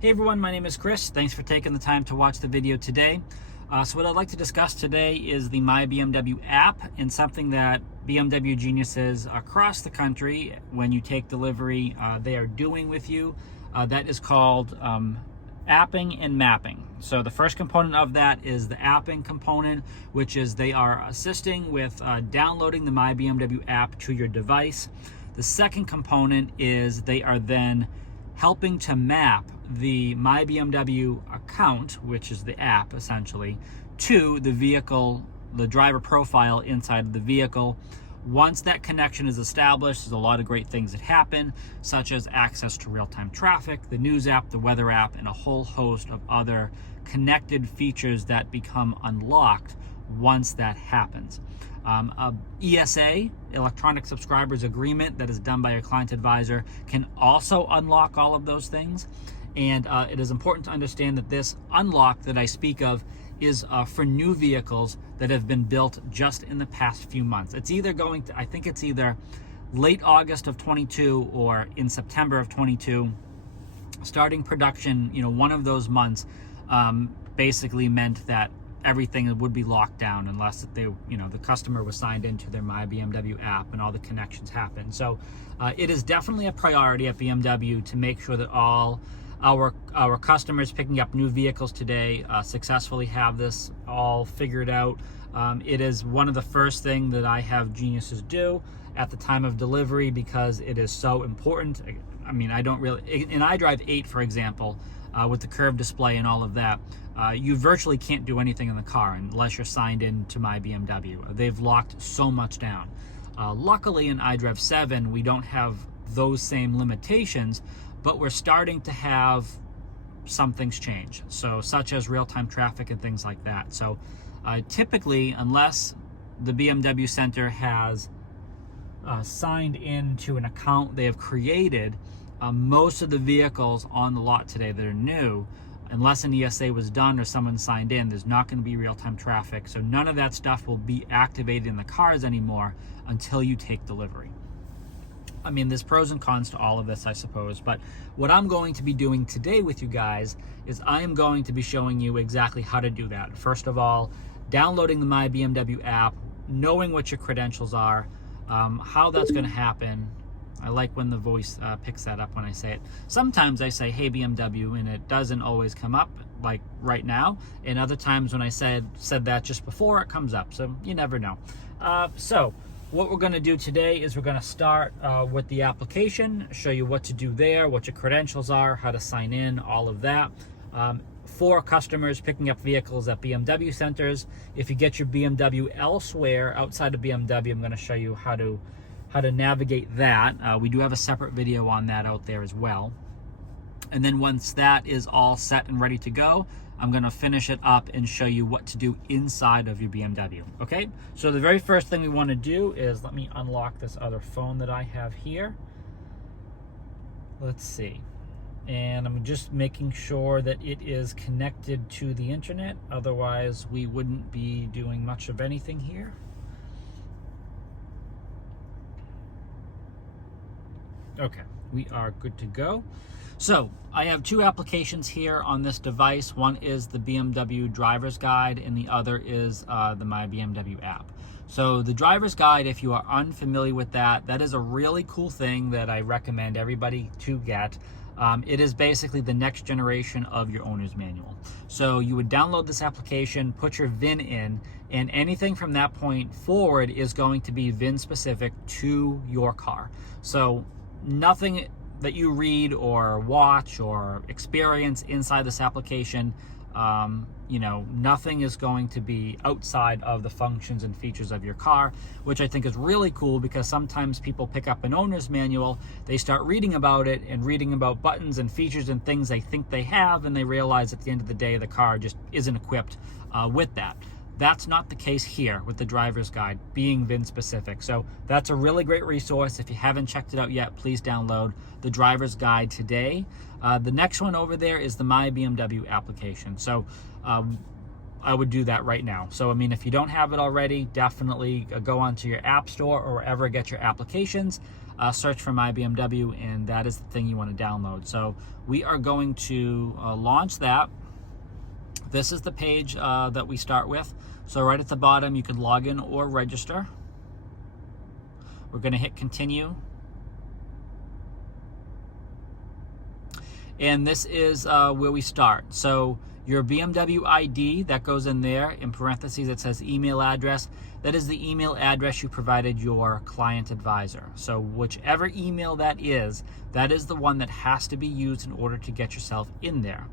Hey everyone, my name is Chris. Thanks for taking the time to watch the video today. So what I'd like to discuss today is the My BMW app and something that BMW geniuses across the country, when you take delivery, they are doing with you. That is called apping and mapping. So the first component of that is the apping component, which is they are assisting with downloading the My BMW app to your device. The second component is they are then helping to map the My BMW account, which is the app essentially, to the vehicle, the driver profile inside of the vehicle. Once that connection is established, there's a lot of great things that happen, such as access to real-time traffic, the news app, the weather app, and a whole host of other connected features that become unlocked once that happens. A ESA, Electronic Subscribers Agreement, that is done by your client advisor can also unlock all of those things. And it is important to understand that this unlock that I speak of is for new vehicles that have been built just in the past few months. It's either going to, I think it's either late August of 22 or in September of 22. Starting production, one of those months basically meant that everything would be locked down unless they, the customer was signed into their My BMW app and all the connections happened. So it is definitely a priority at BMW to make sure that all our customers picking up new vehicles today successfully have this all figured out. It is one of the first things that I have geniuses do at the time of delivery because it is so important. I mean, I don't really, in iDrive 8, for example, with the curved display and all of that, you virtually can't do anything in the car unless you're signed in to My BMW. They've locked so much down. Luckily in iDrive 7, we don't have those same limitations, but we're starting to have some things change. So such as real-time traffic and things like that. So typically, unless the BMW Center has signed into an account they have created, most of the vehicles on the lot today that are new, unless an ESA was done or someone signed in, there's not going to be real-time traffic. So none of that stuff will be activated in the cars anymore until you take delivery. I mean, there's pros and cons to all of this, I suppose, but what I'm going to be doing today with you guys is I am going to be showing you exactly how to do that. First of all, downloading the My BMW app, knowing what your credentials are, how that's going to happen. I like when the voice picks that up when I say it. Sometimes I say, hey BMW, and it doesn't always come up, like right now. And other times when I said that just before, it comes up. So you never know. So what we're going to do today is we're going to start with the application, show you what to do there, what your credentials are, how to sign in, all of that. For customers picking up vehicles at BMW centers, if you get your BMW elsewhere outside of BMW, I'm going to show you how to navigate that. We do have a separate video on that out there as well. And then once that is all set and ready to go, I'm going to finish it up and show you what to do inside of your BMW. Okay, so the very first thing we want to do is, let me unlock this other phone that I have here. Let's see. And I'm just making sure that it is connected to the internet. Otherwise, we wouldn't be doing much of anything here. Okay, we are good to go. So I have two applications here on this device. One is the BMW driver's guide and the other is the My BMW app. So the driver's guide, if you are unfamiliar with that, that is a really cool thing that I recommend everybody to get. It is basically the next generation of your owner's manual. So you would download this application, put your VIN in, and anything from that point forward is going to be VIN specific to your car. So nothing that you read or watch or experience inside this application, nothing is going to be outside of the functions and features of your car, which I think is really cool because sometimes people pick up an owner's manual, they start reading about it and reading about buttons and features and things they think they have, and they realize at the end of the day the car just isn't equipped with that. That's not the case here with the driver's guide being VIN specific. So that's a really great resource. If you haven't checked it out yet, please download the driver's guide today. The next one over there is the My BMW application. So I would do that right now. So, I mean, if you don't have it already, definitely go onto your app store or wherever you get your applications. search for My BMW, and that is the thing you want to download. So we are going to launch that. This is the page that we start with. So right at the bottom, you can log in or register. We're going to hit continue. And this is where we start. So your BMW ID, that goes in there. In parentheses, it says email address. That is the email address you provided your client advisor. So whichever email that is the one that has to be used in order to get yourself in there.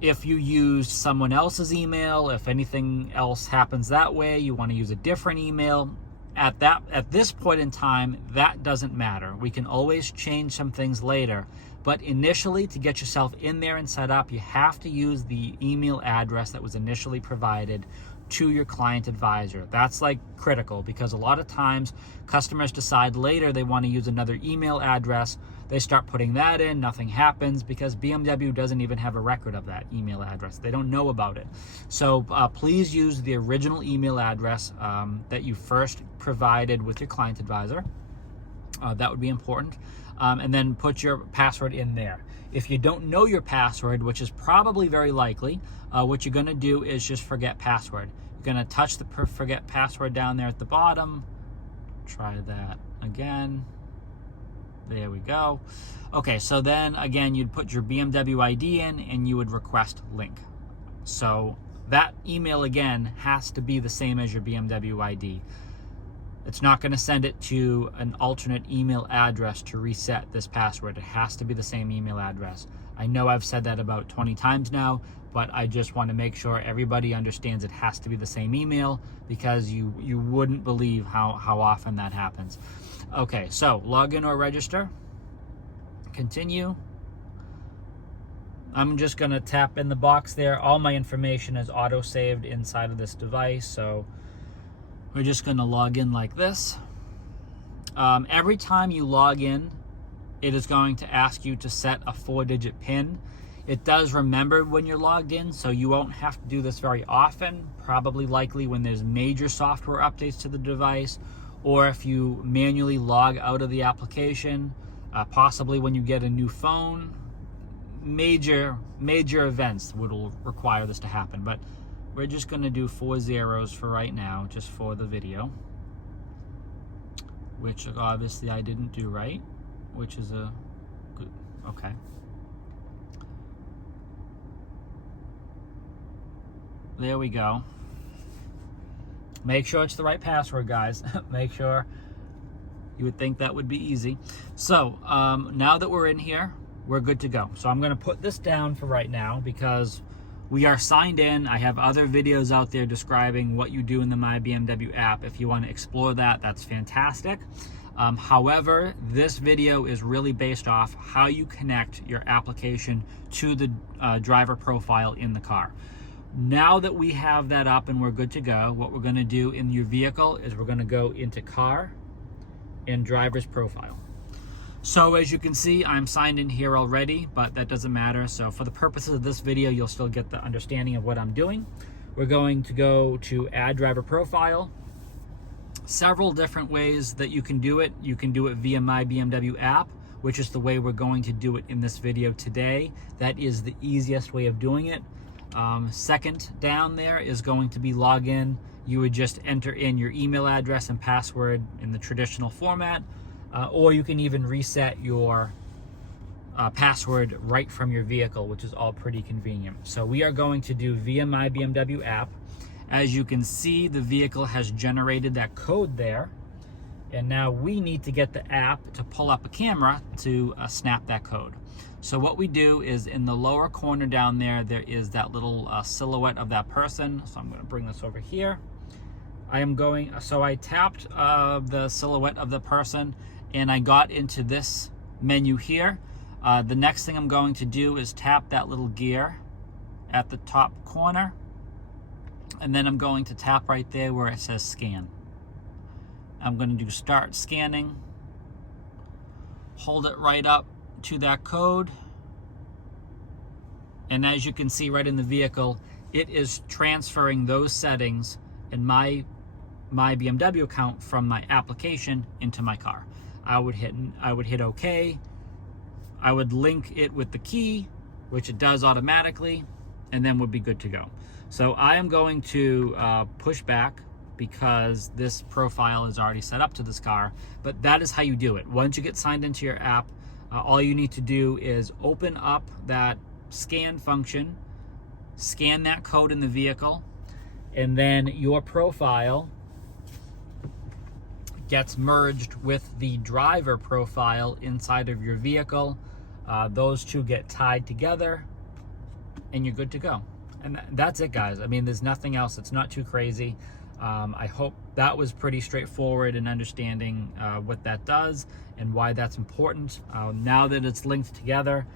If you used someone else's email, if anything else happens that way, you want to use a different email, at this point in time, that doesn't matter. We can always change some things later. But initially, to get yourself in there and set up, you have to use the email address that was initially provided to your client advisor. That's like critical, because a lot of times customers decide later they want to use another email address. They start putting that in, nothing happens, because BMW doesn't even have a record of that email address. They don't know about it. So please use the original email address that you first provided with your client advisor. That would be important. And then put your password in there. If you don't know your password, which is probably very likely, what you're going to do is just forget password. You're going to touch the forget password down there at the bottom. Try that again. There we go. Okay, so then again, you'd put your BMW ID in and you would request link. So that email again has to be the same as your BMW ID. It's not going to send it to an alternate email address to reset this password. It has to be the same email address. I know I've said that about 20 times now, but I just want to make sure everybody understands it has to be the same email, because you wouldn't believe how often that happens. Okay, so log in or register. Continue. I'm just going to tap in the box there. All my information is auto-saved inside of this device, so we're just going to log in like this. Every time you log in, it is going to ask you to set a 4-digit PIN. It does remember when you're logged in, so you won't have to do this very often. Probably likely when there's major software updates to the device, or if you manually log out of the application, possibly when you get a new phone. Major events will require this to happen, but we're just going to do 4 zeros for right now, just for the video, which obviously I didn't do right, which is a good, okay. There we go. Make sure it's the right password, guys. Make sure. You would think that would be easy. So now that we're in here, we're good to go. So I'm going to put this down for right now, because we are signed in. I have other videos out there describing what you do in the My BMW app. If you want to explore that, that's fantastic. However, this video is really based off how you connect your application to the driver profile in the car. Now that we have that up and we're good to go, what we're going to do in your vehicle is we're going to go into car and driver's profile. So as you can see, I'm signed in here already, but that doesn't matter. So for the purposes of this video, you'll still get the understanding of what I'm doing. We're going to go to add driver profile. Several different ways that you can do it. You can do it via My BMW app, which is the way we're going to do it in this video today. That is the easiest way of doing it. Second down there is going to be login. You would just enter in your email address and password in the traditional format, or you can even reset your password right from your vehicle, which is all pretty convenient. So we are going to do via My BMW app. As you can see, the vehicle has generated that code there, and now we need to get the app to pull up a camera to snap that code. So what we do is in the lower corner down there, there is that little silhouette of that person. So I'm going to bring this over here. So I tapped the silhouette of the person and I got into this menu here. The next thing I'm going to do is tap that little gear at the top corner. And then I'm going to tap right there where it says scan. I'm going to do start scanning. Hold it right up to that code, and as you can see right in the vehicle, it is transferring those settings in my BMW account from my application into my car. I would hit OK. I would link it with the key, which it does automatically, and then we'd be good to go. So I am going to push back because this profile is already set up to this car, but that is how you do it. Once you get signed into your app, all you need to do is open up that scan function, scan that code in the vehicle, and then your profile gets merged with the driver profile inside of your vehicle. Those two get tied together and you're good to go. And that's it, guys. I mean, there's nothing else. It's not too crazy. I hope that was pretty straightforward in understanding what that does and why that's important. Now that it's linked together,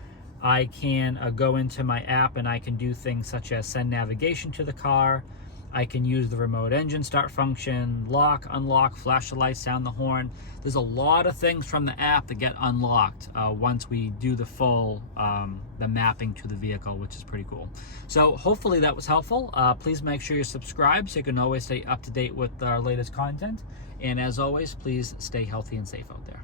I can go into my app and I can do things such as send navigation to the car. I can use the remote engine start function, lock, unlock, flash the lights, sound the horn. There's a lot of things from the app that get unlocked once we do the full the mapping to the vehicle, which is pretty cool. So hopefully that was helpful. Please make sure you're subscribed so you can always stay up to date with our latest content. And as always, please stay healthy and safe out there.